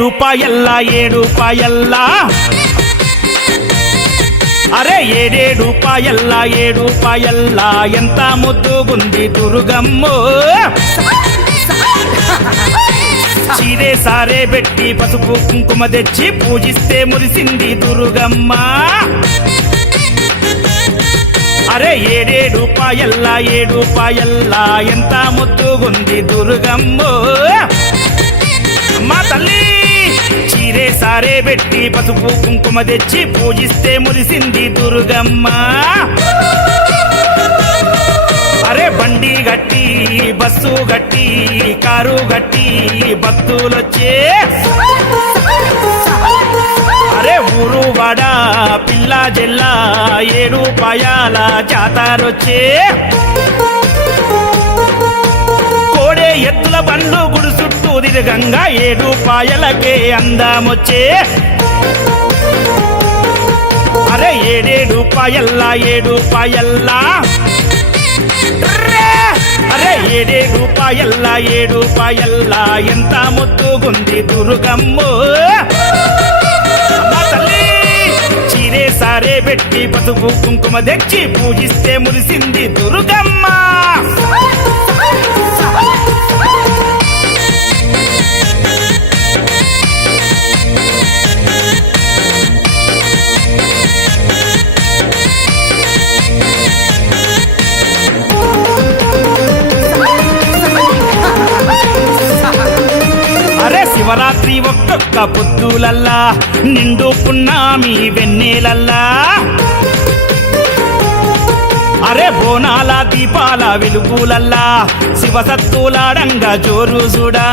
రూపాయల్లా 7 రూపాయల్లా అరే 7 రూపాయల్లా 7 రూపాయల్లా ఎంత ముద్దుగుంది దుర్గమ్మో చీరే సారే పెట్టి పసుపు కుంకుమ తెచ్చి పూజిస్తే మురిసింది దుర్గమ్మ అరే 7 రూపాయల్లా 7 రూపాయల్లా ఎంత ముద్దుగుంది దుర్గమ్మో మా తల్లి చీరే సారే పెట్టి పసుపు కుంకుమ తెచ్చి పూజిస్తే మురిసింది దుర్గమ్మ అరే బండి గట్టి బస్సు గట్టి కారు గట్టి భక్తులొచ్చే అరే ఊరు వాడ పిల్ల జెల్లా 7 రూపాయల జాతరొచ్చే కోడే ఎత్తుల బండ్లు గుడి చుట్టూ తిరగంగా 7 రూపాయలకే అందమొచ్చే అరే 7 రూపాయల్లా 7 రూపాయల్లా అరే 7 రూపాయల్లా 7 రూపాయల్లా ఎంత ముద్దుగుంది దుర్గమ్మో తల్లి చీరే సారే పెట్టి పసుపు కుంకుమ తెచ్చి పూజిస్తే మురిసింది దుర్గమ్మ శివరాత్రి ఒక్కొక్క పొద్దులల్లా నిండు పున్నామి వెన్నెలల్లా అరే బోనాల దీపాల వెలుగులల్లా శివసత్తులాడంగా జోరు చూడా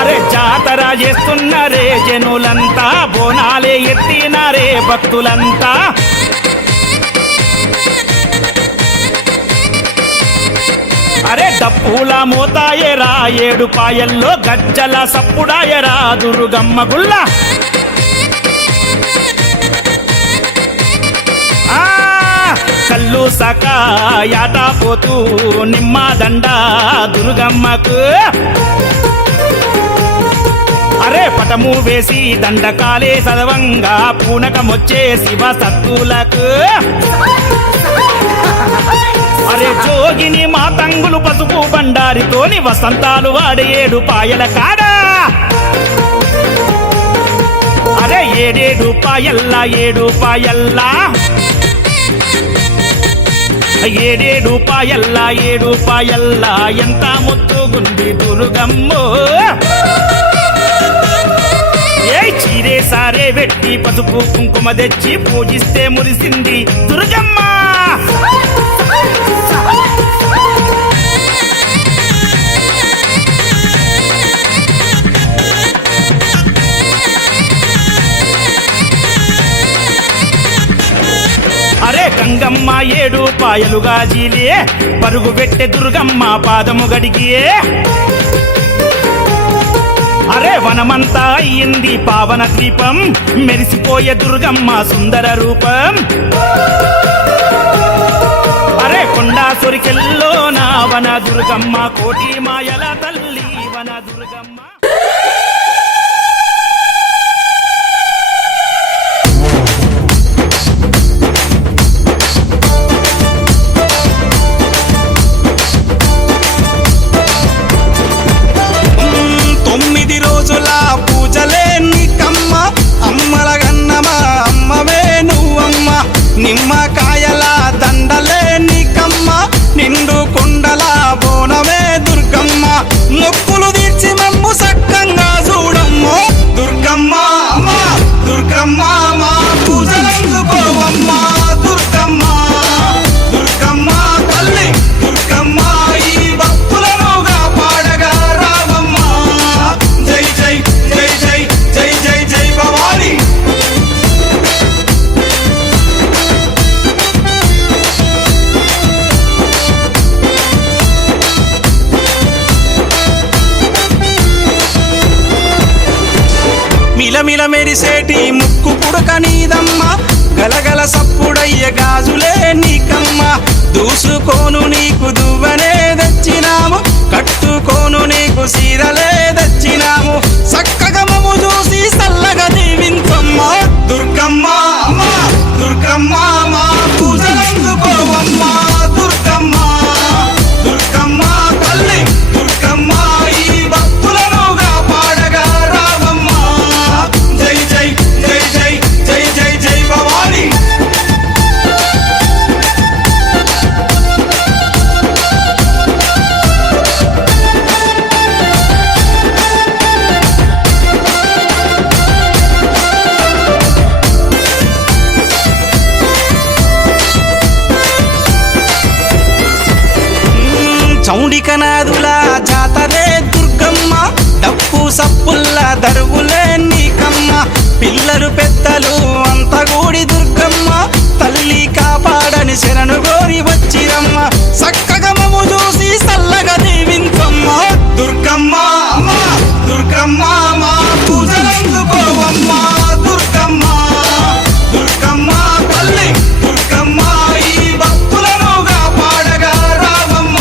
అరే జాతర చేస్తున్నారే జనులంతా బోనాలే ఎత్తినారే భక్తులంతా అరే డప్పుల మోతాయరా 7 రూపాయల్లో గజ్జల సప్పుడాయరా దుర్గమ్మ గుల్ల కల్లు సక యాటా పోతూ నిమ్మ దండ దుర్గమ్మకు అరే పటము వేసి దండకాలే చదవంగా పూనకమొచ్చే శివ సత్తులకు అరే జోగిని మా తంగులు పసుపు బండారితోని వసంతాలు వాడే 7 రూపాయల కాడా అరే 7 రూపాయల్లా 7 రూపాయల్లా 7 రూపాయల్లా 7 రూపాయల్లా ఎంత ముద్దుగుంది దుర్గమ్మో ఏ చీరే సారే పెట్టి పసుపు కుంకుమ తెచ్చి పూజిస్తే మురిసింది దుర్గమ్మ అరే గంగమ్మ 7 రూపాయలుగా జీలే పరుగు పెట్టే దుర్గమ్మ పాదము గడిగియే అరే వనమంతా అయ్యింది పావన ద్వీపం మెరిసిపోయే దుర్గమ్మ సుందర రూపం అరే కొండా సొరికెల్లో నా వన దుర్గమ్మ కోటి మాయల తల్లి వన దుర్గమ్మ మిలమిల మెరిసేటి ముక్కు పుడక నీదమ్మ గలగల సప్పుడయ్య గాజులే నీకమ్మ దూసుకోను నీకు దువ్వనే తెచ్చినాము కట్టుకోను నీకు సీరలే తెచ్చినాము చక్కగా మమ్ము చూసి సల్లగా దీవించమ్మ దుర్గమ్మ అమ్మా దుర్గమ్మ మా పూజలందుకోవమ్మ దుర్గమ్మ దుర్గమ్మ తల్లి దుర్గమ్మ ఈ భక్తులనుగా పాడగా రావమ్మ జై జై జై జై జై జై జై భవాని చౌడికనాదుల జాతరే దుర్గమ్మ డప్పు సప్పుల్ల దరువులే నీకమ్మ పిల్లలు పెద్దలు అంత గూడి దుర్గమ్మ తల్లి కాపాడని శరణు గోరి వచ్చిరమ్మ చక్కగా మమ్ము చూసి సల్లగా దీవించమ్మ దుర్గమ్మ అమ్మా దుర్గమ్మ మా పూజలందుకోవమ్మ దుర్గమ్మ దుర్గమ్మ తల్లి దుర్గమ్మ ఈ భక్తులనుగా పాడగా రావమ్మ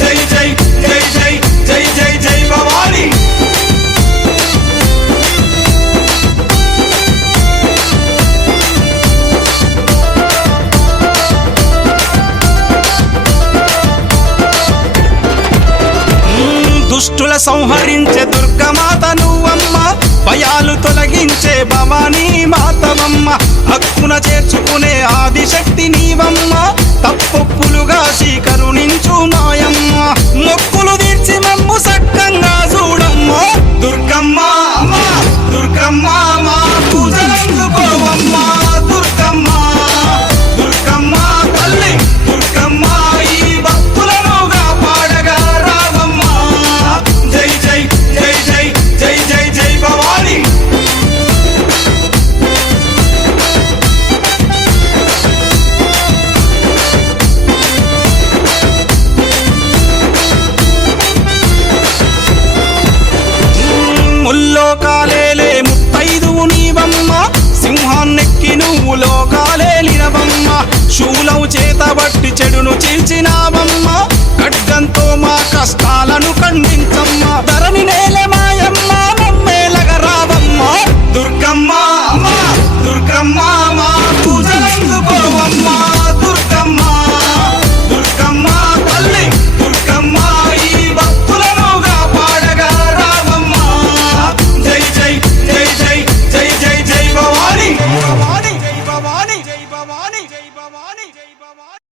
జై జై జై జై జై జై జై భవాని దుష్టుల సంహరించే దుర్గమాత నువ్వమ్మ భయాలు తొలగించే భవానీ మాతవమ్మ హక్కున చేర్చుకునే ఆదిశక్తి నీవమ్మ తప్పొప్పులుగా కరుణించు మాయమ్మ మొక్కులు తీర్చి మమ్ము సక్కంగా చూడమ్మ దుర్గమ్మ అమ్మా దుర్గమ్మ మా పూజలందుకోవమ్మ దుర్గమ్మ దుర్గమ్మ తల్లి దుర్గమ్మ ఈ భక్తులనుగా పాడగా రావమ్మ జై జై జై జై జై జై జై భవాని ముల్లోకాలేలే ముత్తైదువు నీవమ్మ సింహాన్నెక్కి నువ్వు లోకాలేలినవమ్మ శూలవు చేతబట్టి చెడును చీల్చినావమ్మ ఖడ్గంతో మా కష్టాలను ఖండించమ్మ ధరణి నేల మాయమ్మ నమ్మేలగా రావమ్మ దుర్గమ్మ అమ్మా దుర్గమ్మ మా పూజలందుకోవమ్మ దుర్గమ్మ దుర్గమ్మ తల్లి దుర్గమ్మ ఈ భక్తులనుగా పాడగా రావమ్మ జై జై జై జై జై జై జై భవాని భవాని జై భవాని జై భవాని జై భవాని జై భవాని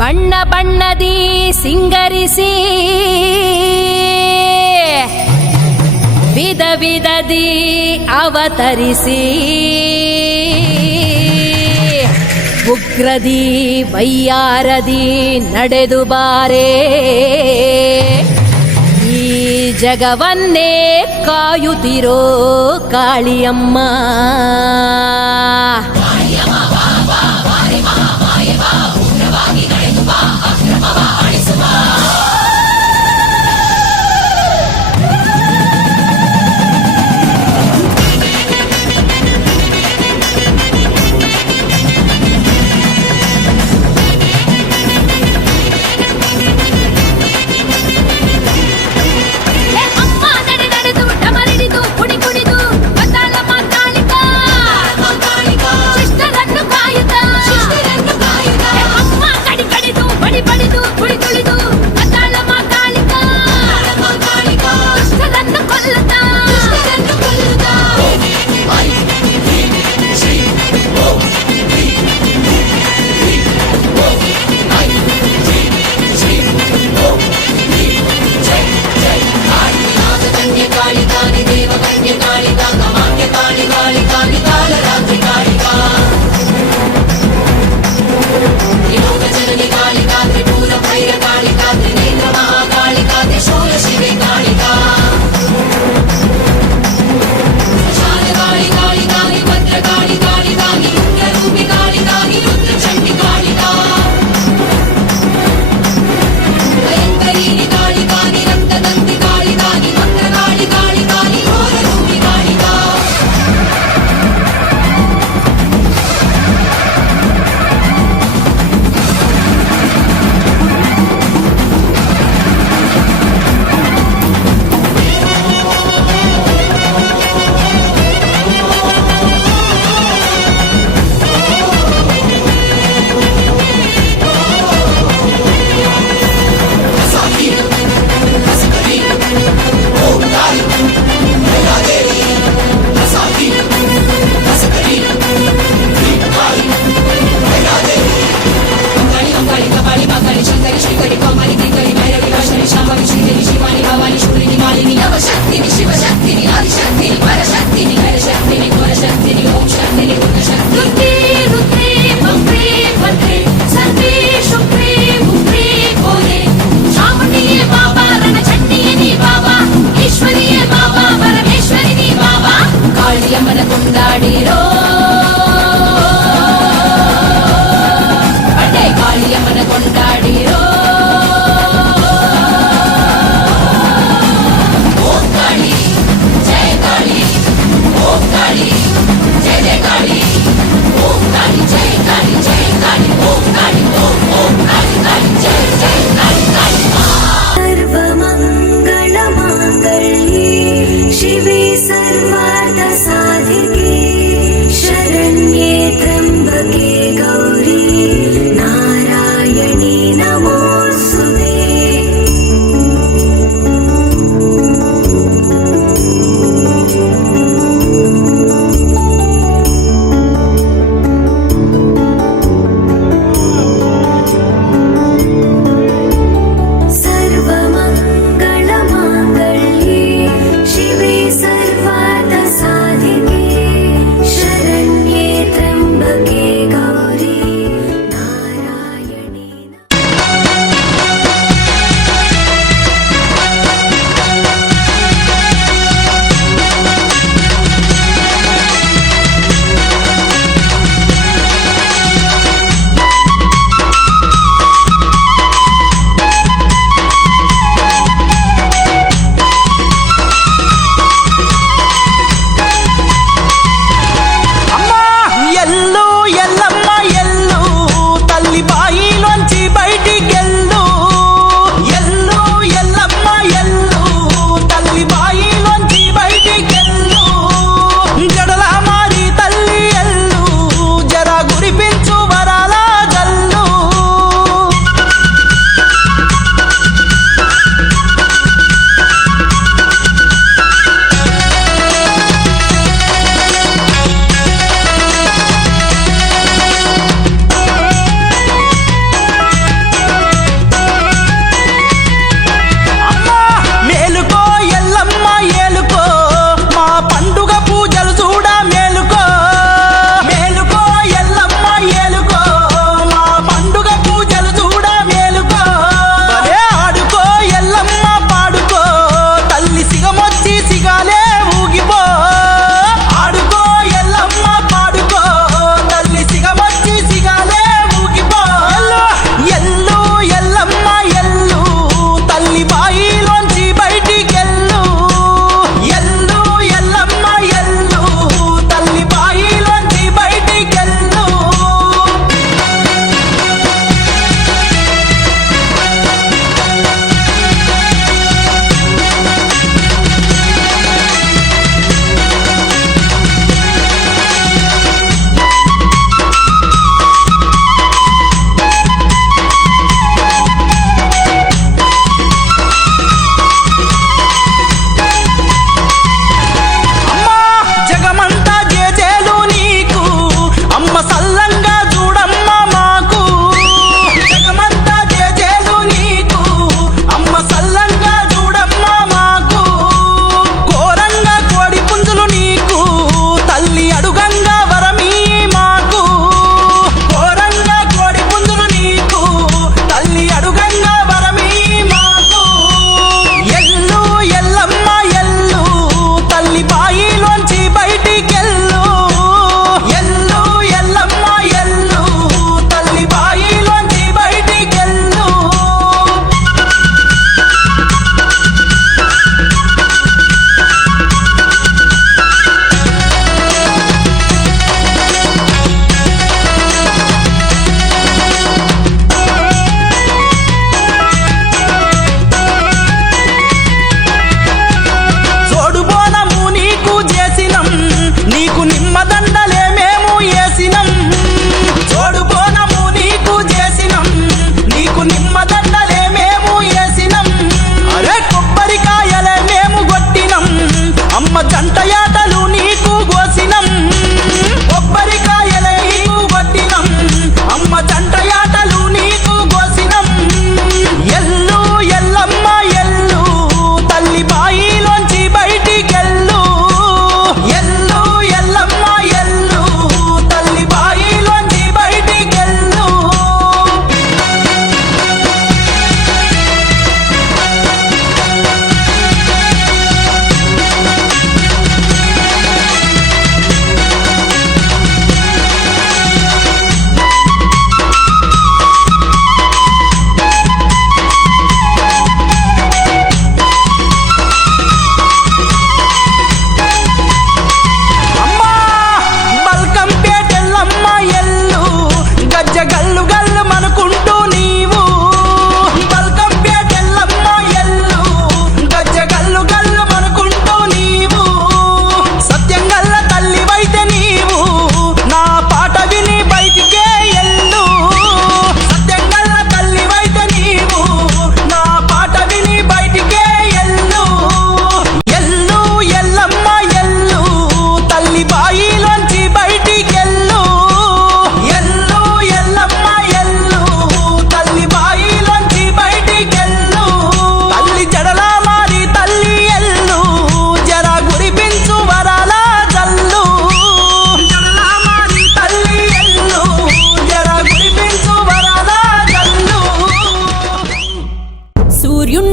ಬಣ್ಣ ಬಣ್ಣದಿ ಸಿಂಗರಿಸಿ ವಿಧ ವಿಧದಿ ಅವತರಿಸಿ ಉಗ್ರದಿ ವೈಯಾರದಿ ನಡೆದು ಬಾರೆ ಈ ಜಗವನ್ನೇ ಕಾಯುತ್ತಿರೋ ಕಾಳಿಯಮ್ಮ ಕುಣಿದು ಕುಣಿದು ಬದ್ದಾಳ ಮಾತಾಳಿಕ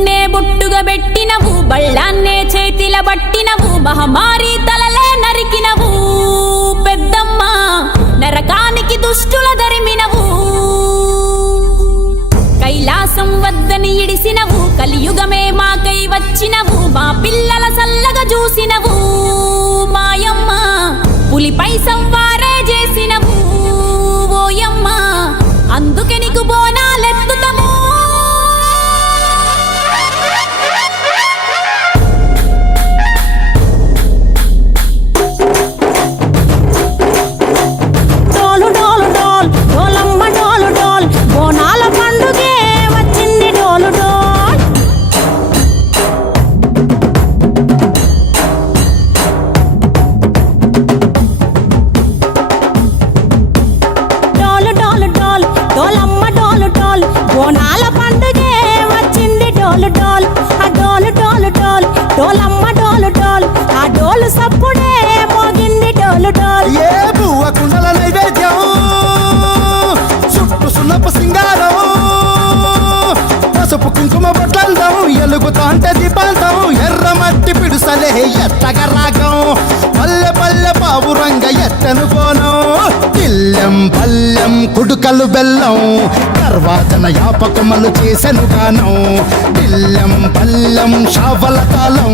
బుద్ధున్నే బొట్టుగా పెట్టినవు, బళ్ళాన్నే చేతిల పట్టినవు, మహమారి తలలే నరికినవు పెద్దమ్మ, నరకానికి దుష్టుల దరిమినవు. కైలాసం వద్దని ఇడిసినవు, కలియుగమే మాకై వచ్చినవు, మా పిల్లల సల్లగా చూసినవు మాయమ్మ, పులిపై సంవారే చేసినవు ఓయమ్మ, అందుకే నీకు బోనాలెత్తుతము. డోలు డోలు డోల్ డోలమ్మ డోలు డోల్ బోనాల పండుగే వచ్చింది డోలు డోల్. డోలు డోలు డోల్ డోలమ్మ డోలు డోల్ బోనాల పండుగే వచ్చింది డోలు డోల్. ఆ డోలు డోలు డోల్ డోలమ్మ డోలు డోల్ ఆ డోలు సప్పుడే మోగింది డోలు డోల్. ఏ బువ్వ కుండల నైవేద్యం, చుట్టు సున్నపు సింగారం, పసుపు కుంకుమ బొట్లందం, ఎలుగుతాంటే దీపాంతం, ఎర్ర మట్టి పిడుసలే ఎత్తగ రాగం, పల్లె పల్లె పావురంగ ఎత్తను కోనం, ఇల్లెం పల్లెం కుడుకలు బెల్లం, తర్వాతన యాపకమలు చేసెను గానం, ఇల్లెం పల్లెం షావల కాలం,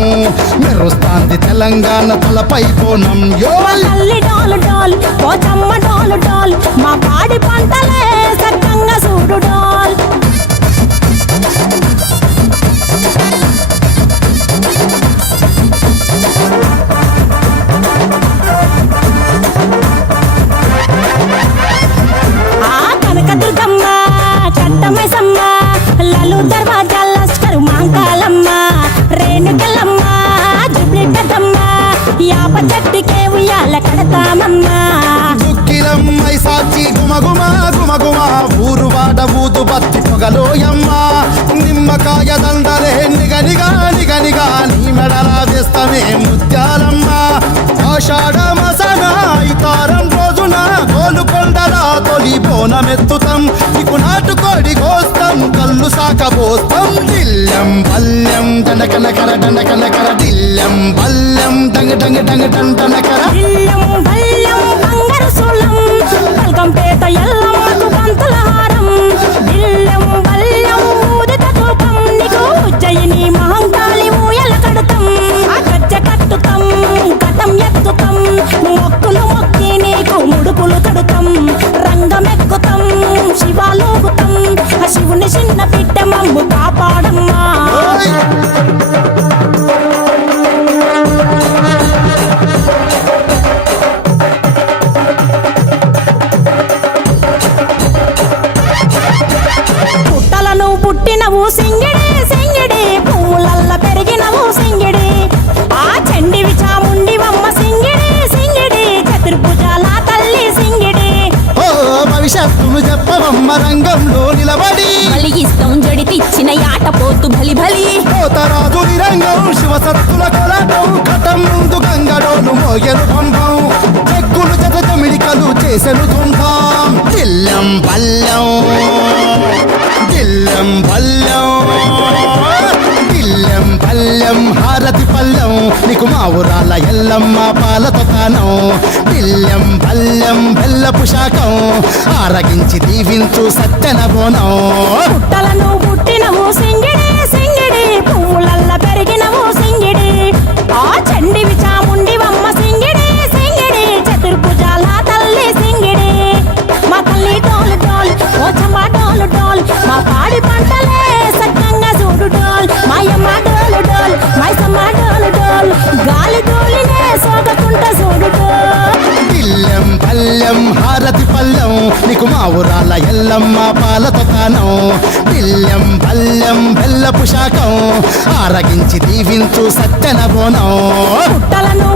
మెరుస్తాంది తెలంగాణ తలపై కోణం యో. తల్లి డోలు డోల్ పోచమ్మ డోలు డోల్ మా పాడి పంటలే సక్కంగా చూడు డోల్. ఆ కనకదుర్గమ్మ కట్టమైసమ్మ లలు దర్వాజా లస్కరు మాంకాలమ్మ రేణుకలమ్మ జుబ్లి పెద్దమ్మ యాప చెట్టుకే ఉయ్యాల కడతామమ్మా. దుక్కిలమ్మై సాచి గుమగుమ గుమగుమ, ఊరు వాడ ఊదు బత్తి పొగలోయమ్మ, నిమ్మకాయ దండలే నిగనిగా నిగనిగా, నీ మెడలా వేస్తమే ముత్యాలమ్మ, ఆషాఢ మసన ఇతారం రోజున గోలుకొండల తొలి బోనమెత్తుతాం, నీకు నాటుకోడి కోస్తాం, కళ్ళు సాకబోస్తాం, దిల్లెం పల్లెం దండకనకర దండకనకర, దిల్లెం పల్లెం డంగ డంగ డంగ డండనకర. ఇల్లం బల్లం బంగారు సోళం పల్కంపేట ఎల్లమ్మకు పంతుల హారం, ఇల్లం బల్లం ఊదిత ధూపం, నీకు ఉజ్జయిని మహంకాళి ఊయల కడతాం, ఆ గజ్జ కట్టుతాం కటం ఎత్తుతాం, మొక్కులు మొక్కి నీకు ముడుపులు కడుతాం, రంగమెక్కుతాం శివాలోగుతాం, ఆ శివుని చిన్న బిడ్డ మమ్ము కాపాడమ్మా. పుట్టలను పుట్టినవు సింగిడి సింగిడి, పువ్వులల్ల పెరిగినవు సింగిడి, ఆ చండివి చాముండివమ్మ సింగిడి సింగిడి, చతుర్భుజాల తల్లి సింగిడి. ఓ భవిష్యత్తును చెప్పవమ్మ రంగంలో నిలబడి, బలిగిస్తాం జడితిచ్చిన యాట పోతు బలి బలి, పోతరాజు నిరంగం శివసత్తుల కొలటం, కటం ముందు గంగడోలు మోయలు పంపం, చెక్కులు జత జమిడికలు చేసెను తుంటాం, దిల్లెం పల్లెం దిల్లెం పల్లెం దిల్లెం పల్లెం హారతి పల్లెం, నీకు మా ఊరాల ఎల్లమ్మ పాలతో కానం, దిల్లెం పల్లెం బెల్లపు శాఖం, ఆరగించి దీవించు సత్తెన బోనం. పుట్టలను పుట్టినవు సింగిడి సింగిడి, పువ్వులల్ల పెరిగినవు సింగిడి, ఆ చండివి చాముండివమ్మ సింగిడి సింగిడి, చతుర్భుజాల తల్లి సింగిడి, మా తల్లి డోలు డోల్ పోచమ్మ డోలు డోల్ మా పాడి పంటలే సక్కంగా చూడు డోల్, మాయమ్మ డోలు డోల్ మైసమ్మ డోలు డోల్, గాలి డోలినే సోగకుంట చూడు డోల్. దిల్లెం పల్లెం హారతి పల్లెం, నీకు మా ఊరాల ఎల్లమ్మ పాలతో కానం, దిల్లెం పల్లెం బెల్లపు శాఖం, ఆరగించి దీవించు సత్తెన బోనం. పుట్టలను